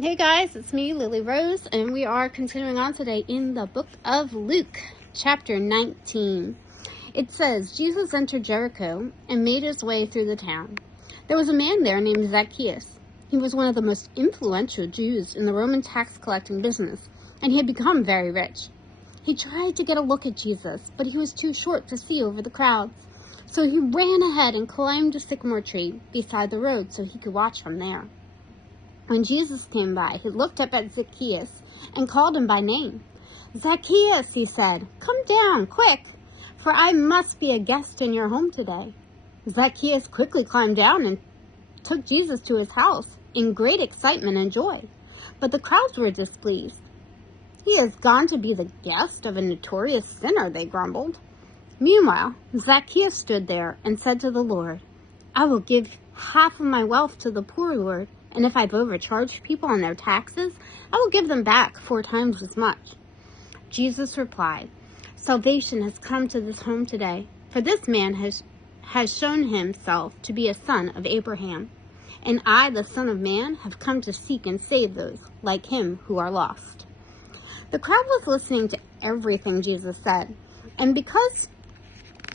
Hey guys, it's me, Lily Rose, and we are continuing on today in the book of Luke, chapter 19. It says, Jesus entered Jericho and made his way through the town. There was a man there named Zacchaeus. He was one of the most influential Jews in the Roman tax collecting business, and he had become very rich. He tried to get a look at Jesus, but he was too short to see over the crowds. So he ran ahead and climbed a sycamore tree beside the road so he could watch from there. When Jesus came by, he looked up at Zacchaeus and called him by name. "Zacchaeus," he said, "come down, quick, for I must be a guest in your home today." Zacchaeus quickly climbed down and took Jesus to his house in great excitement and joy. But the crowds were displeased. "He has gone to be the guest of a notorious sinner," they grumbled. Meanwhile, Zacchaeus stood there and said to the Lord, "I will give half of my wealth to the poor, Lord. And if I've overcharged people on their taxes, I will give them back 4 times as much." Jesus replied, "Salvation has come to this home today, for this man has shown himself to be a son of Abraham. And I, the Son of Man, have come to seek and save those like him who are lost." The crowd was listening to everything Jesus said, and because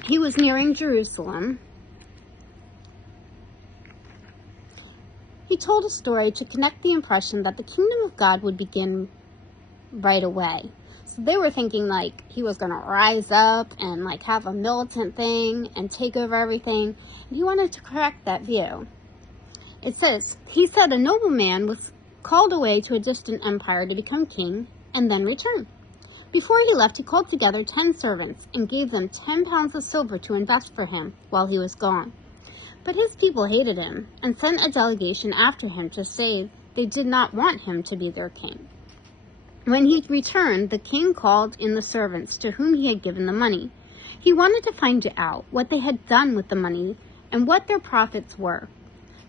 he was nearing Jerusalem, he told a story to connect the impression that the kingdom of God would begin right away. So they were thinking like he was going to rise up and like have a militant thing and take over everything. And he wanted to correct that view. It says, he said a nobleman was called away to a distant empire to become king and then return. Before he left, he called together 10 servants and gave them 10 pounds of silver to invest for him while he was gone. But his people hated him and sent a delegation after him to say they did not want him to be their king. When he returned, the king called in the servants to whom he had given the money. He wanted to find out what they had done with the money and what their profits were.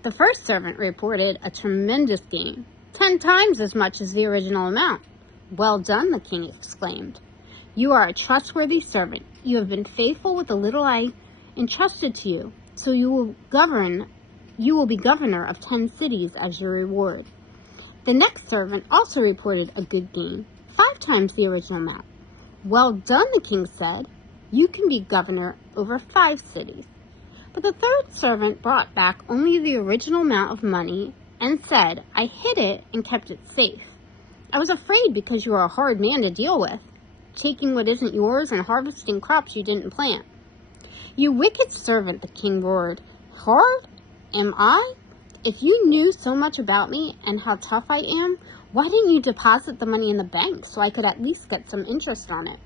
The first servant reported a tremendous gain, 10 times as much as the original amount. "Well done," the king exclaimed. "You are a trustworthy servant. You have been faithful with the little I entrusted to you. So you will be governor of 10 cities as your reward." The next servant also reported a good gain, 5 times the original amount. "Well done," the king said. "You can be governor over 5 cities." But the third servant brought back only the original amount of money and said, "I hid it and kept it safe. I was afraid because you are a hard man to deal with, taking what isn't yours and harvesting crops you didn't plant." "You wicked servant," the king roared. "Hard? Am I? If you knew so much about me and how tough I am, why didn't you deposit the money in the bank so I could at least get some interest on it?"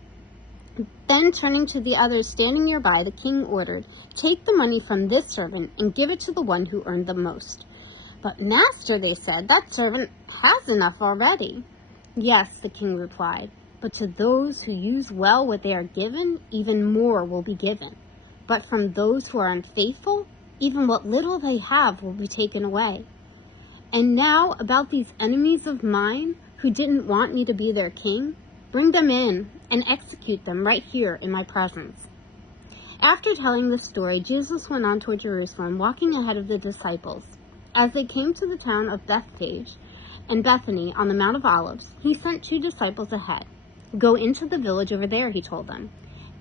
Then turning to the others standing nearby, the king ordered, "Take the money from this servant and give it to the one who earned the most." "But master," they said, "that servant has enough already." "Yes," the king replied, "but to those who use well what they are given, even more will be given. But from those who are unfaithful, even what little they have will be taken away. And now about these enemies of mine who didn't want me to be their king, bring them in and execute them right here in my presence." After telling this story, Jesus went on toward Jerusalem, walking ahead of the disciples. As they came to the town of Bethphage and Bethany on the Mount of Olives, he sent 2 disciples ahead. "Go into the village over there," he told them,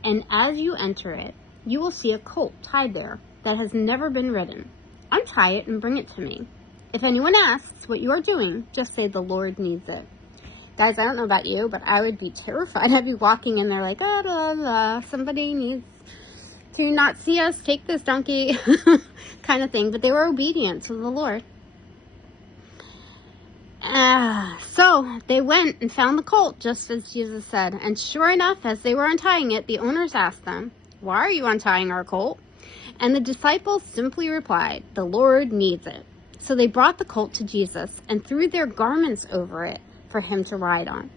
"and as you enter it, you will see a colt tied there that has never been ridden. Untie it and bring it to me. If anyone asks what you are doing, just say the Lord needs it." Guys, I don't know about you, but I would be terrified. I'd be walking in there like, somebody needs to not see us, take this donkey, kind of thing. But they were obedient to the Lord. So they went and found the colt, just as Jesus said. And sure enough, as they were untying it, the owners asked them, "Why are you untying our colt?" And the disciples simply replied, "The Lord needs it." So they brought the colt to Jesus and threw their garments over it for him to ride on.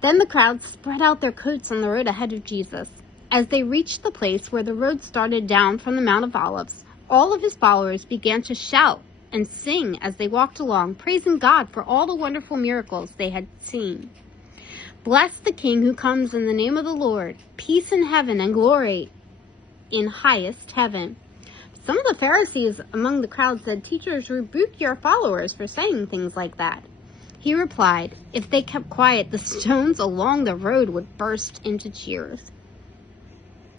Then the crowd spread out their coats on the road ahead of Jesus. As they reached the place where the road started down from the Mount of Olives, all of his followers began to shout and sing as they walked along, praising God for all the wonderful miracles they had seen. "Bless the King who comes in the name of the Lord. Peace in heaven and glory in highest heaven." Some of the Pharisees among the crowd said, "Teachers, rebuke your followers for saying things like that." He replied, if they kept quiet, the stones along the road would burst into cheers.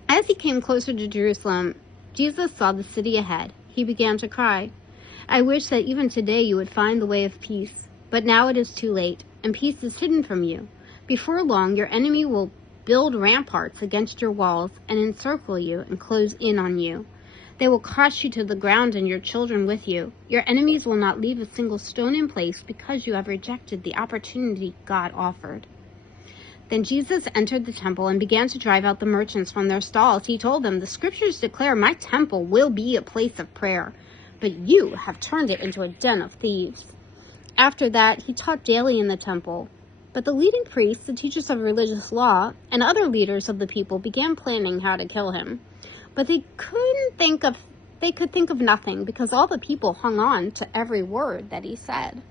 As he came closer to Jerusalem, Jesus saw the city ahead. He began to cry, I wish that even today you would find the way of peace. But now it is too late, and peace is hidden from you. Before long, your enemy will build ramparts against your walls and encircle you and close in on you. They will crush you to the ground and your children with you. Your enemies will not leave a single stone in place because you have rejected the opportunity God offered. Then Jesus entered the temple and began to drive out the merchants from their stalls. He told them, the scriptures declare my temple will be a place of prayer, but you have turned it into a den of thieves. After that, he taught daily in the temple. But the leading priests, the teachers of religious law, and other leaders of the people began planning how to kill him. But they could think of nothing because all the people hung on to every word that he said.